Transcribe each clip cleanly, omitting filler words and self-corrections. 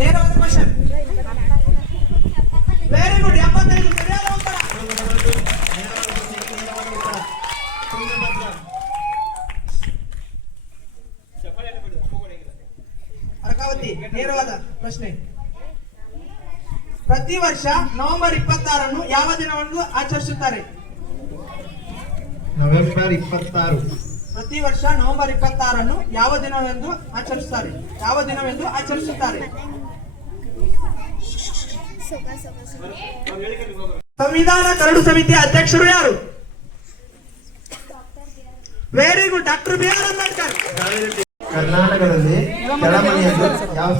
ನೇರವಾದ question. Very good, 75 ಸರಿಯಾದ ಉತ್ತರ. ಅರ್ಕಾವತಿ ನೇರವಾದ ಪ್ರಶ್ನೆ. ಪ್ರತಿ ವರ್ಷ ನವೆಂಬರ್ 26 ಯಾವ ದಿನವನ್ನು ಆಚರಿಸುತ್ತಾರೆ? ನವೆಂಬರ್ 26. ಪ್ರತಿ ವರ್ಷ ನವೆಂಬರ್ 26 ಯಾವ ದಿನವೆಂದು ಆಚರಿಸುತ್ತಾರೆ? ಯಾವ ದಿನವೆಂದು ಆಚರಿಸುತ್ತಾರೆ? ಸಂವಿಧಾನ ಕರಡು ಸಮಿತಿಯ ಅಧ್ಯಕ್ಷರು ಯಾರು? Very good, doctor B R. Ambedkar. ಕರ್ನಾಟಕದಲ್ಲಿ ಕೆಳಮನೆಯದು ಯಾವ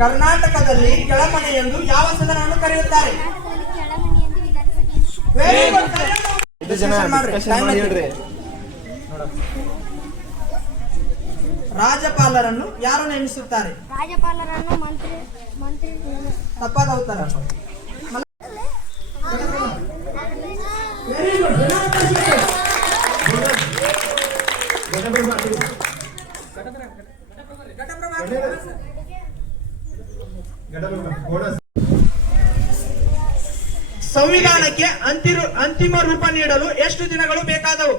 ಕರ್ನಾಟಕದಲ್ಲಿ ಕೆಳಮನೆಯೆಂದು ಯಾವ ಸದನವನ್ನು ಕರೆಯುತ್ತಾರೆ? Very good. ರಾಜ್ಯಪಾಲರನ್ನು ಯಾರು ನೇಮಿಸುತ್ತಾರೆ? ರಾಜ್ಯಪಾಲರನ್ನು ಮಂತ್ರಿ ತಪ್ಪಾದ ಉತ್ತರ. Very good. ಸಂವಿಧಾನಕ್ಕೆ ಅಂತಿಮ ರೂಪ ನೀಡಲು ಎಷ್ಟು ದಿನಗಳು ಬೇಕಾದವು?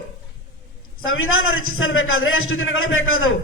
ಸಂವಿಧಾನ ರಚಿಸಬೇಕಾದ್ರೆ ಎಷ್ಟು ದಿನಗಳು ಬೇಕಾದವು?